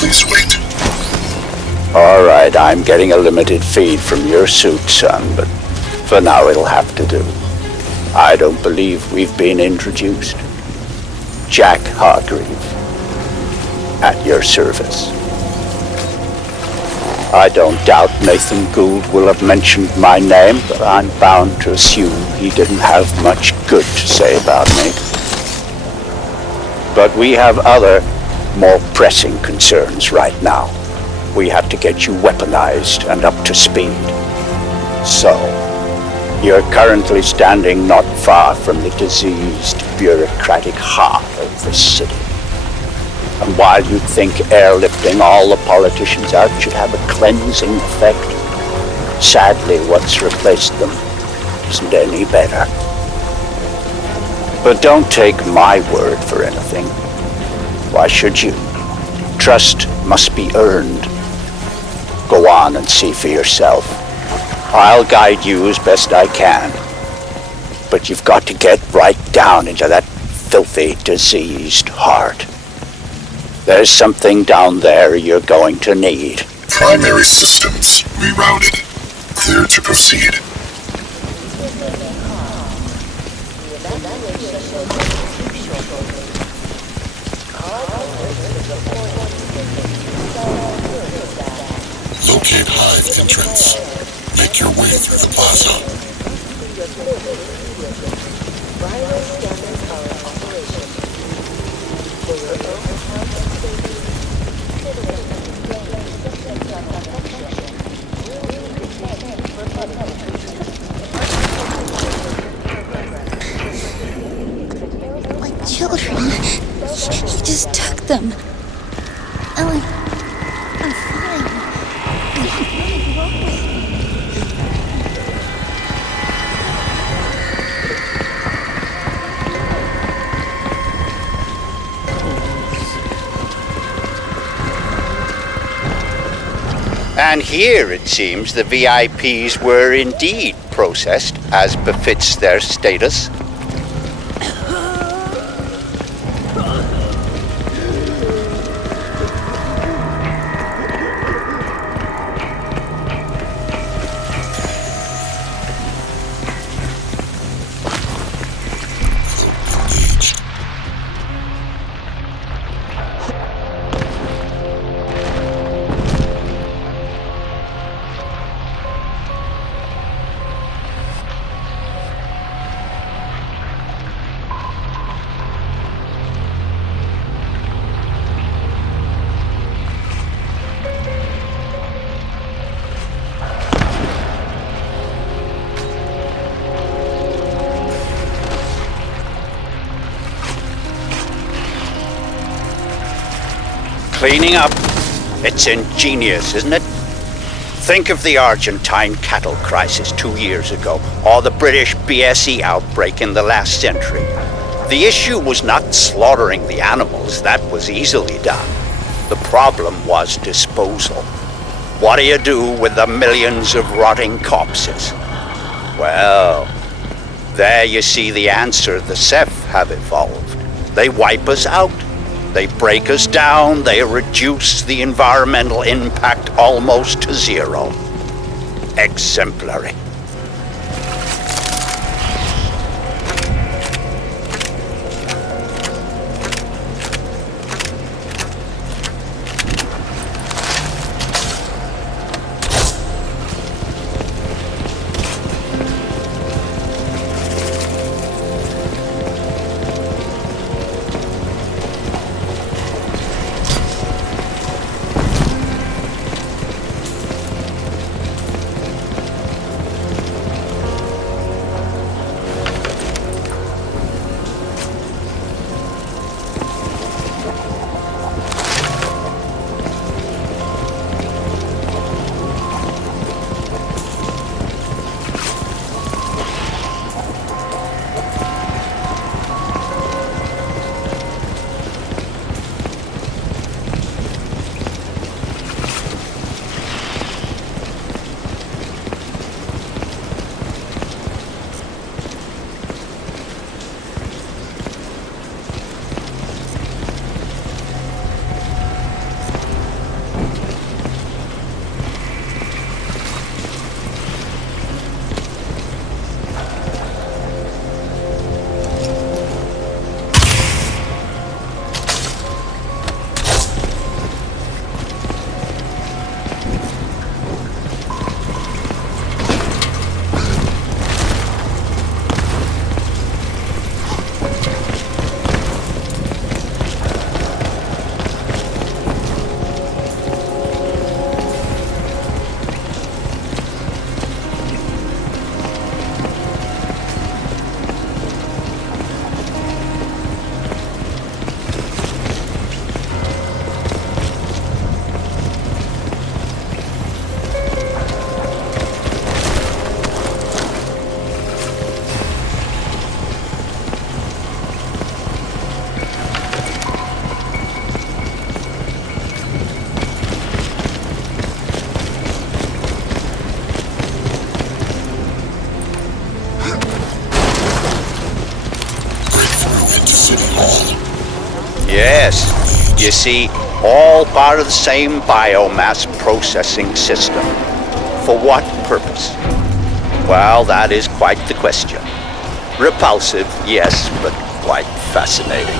Please wait. Alright, I'm getting a limited feed from your suit, son, but for now it'll have to do. I don't believe we've been introduced. Jack Hargreave, at your service. I don't doubt Nathan Gould will have mentioned my name, but I'm bound to assume he didn't have much good to say about me. But we have other, more pressing concerns right now. We have to get you weaponized and up to speed. So, you're currently standing not far from the diseased, bureaucratic heart of the city. And while you think airlifting all the politicians out should have a cleansing effect, sadly what's replaced them isn't any better. But don't take my word for anything. Why should you? Trust must be earned. Go on and see for yourself. I'll guide you as best I can. But you've got to get right down into that filthy, diseased heart. There's something down there you're going to need. Primary systems rerouted. Clear to proceed. Locate Hive entrance. Make your way through the plaza. My children. He just took them. Ellen, I'm fine. What's wrong with me? And here, it seems, the VIPs were indeed processed as befits their status. Cleaning up. It's ingenious, isn't it? Think of the Argentine cattle crisis 2 years ago, or the British BSE outbreak in the last century. The issue was not slaughtering the animals, that was easily done. The problem was disposal. What do you do with the millions of rotting corpses? Well, there you see the answer the Ceph have evolved. They wipe us out. They break us down, they reduce the environmental impact almost to zero. Exemplary. Yes. You see, all part of the same biomass processing system. For what purpose? Well, that is quite the question. Repulsive, yes, but quite fascinating.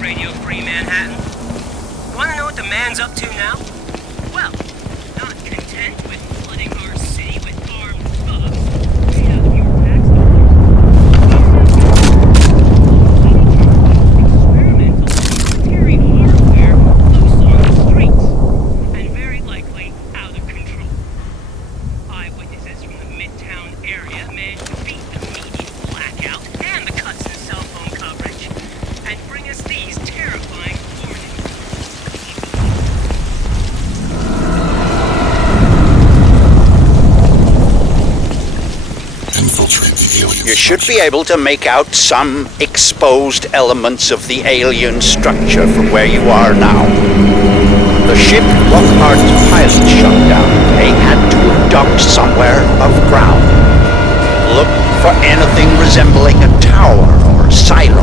Radio Free Manhattan. Wanna know what the man's up to now? Well, not content with flooding our city with armed thugs, paid out of your tax dollars, experimental military hardware loose on the streets, and very likely out of control. Eyewitnesses from the Midtown area managed to beat the media blackout and the cuts in cell phone coverage, and bring us these terrifying warnings. Infiltrate the alien. You should be able to make out some exposed elements of the alien structure from where you are now. The ship Lockhart's pilot shut down. They had to have docked somewhere above ground. Look for anything resembling a tower or silo.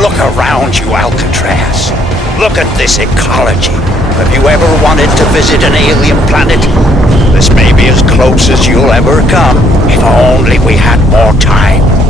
Look around you, Alcatraz. Look at this ecology. Have you ever wanted to visit an alien planet? This may be as close as you'll ever come, if only we had more time.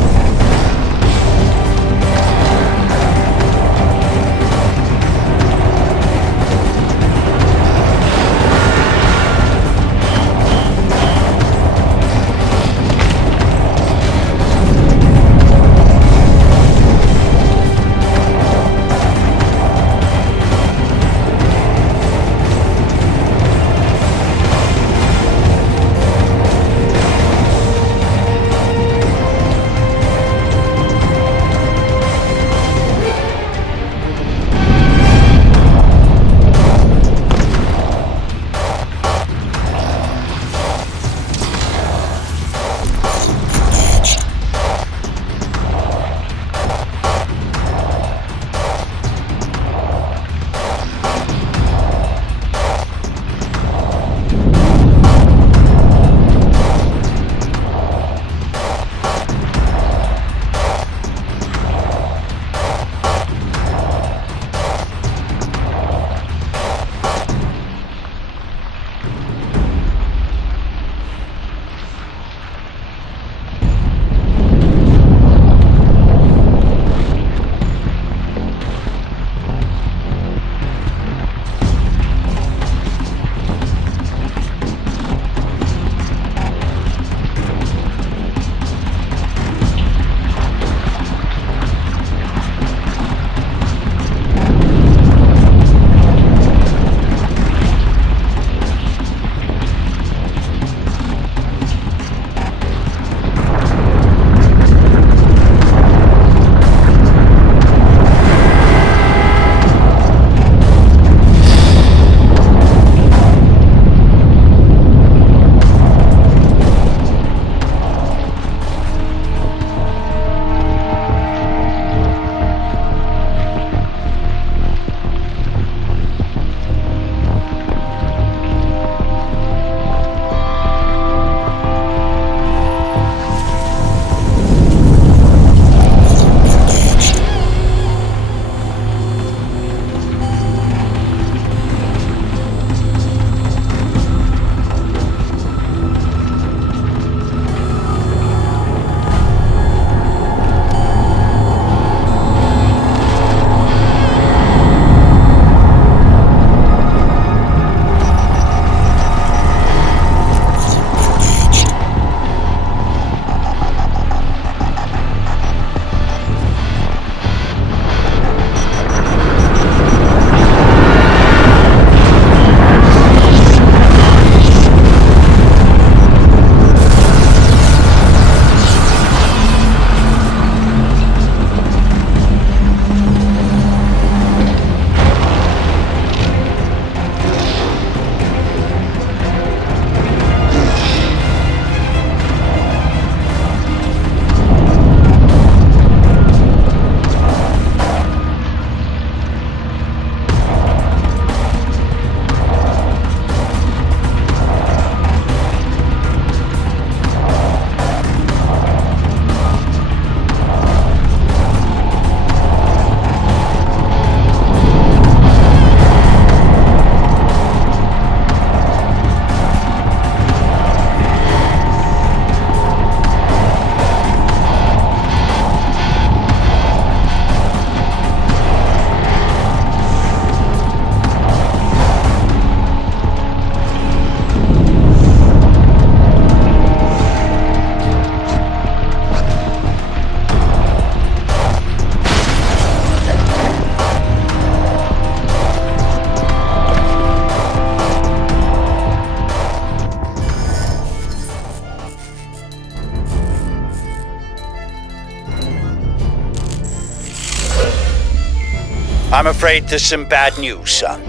I'm afraid there's some bad news, son.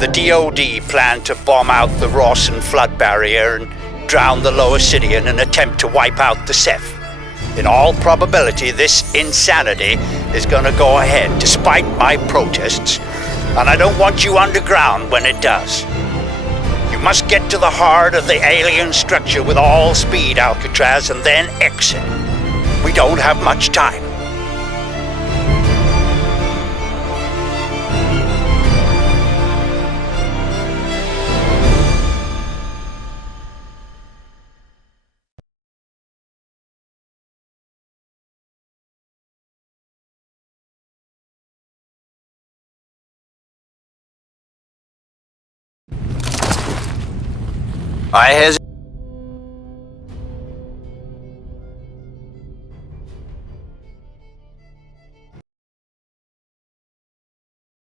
The DoD planned to bomb out the Rawson flood barrier and drown the lower city in an attempt to wipe out the Ceph. In all probability, this insanity is gonna go ahead despite my protests, and I don't want you underground when it does. You must get to the heart of the alien structure with all speed, Alcatraz, and then exit. We don't have much time. I hesitate.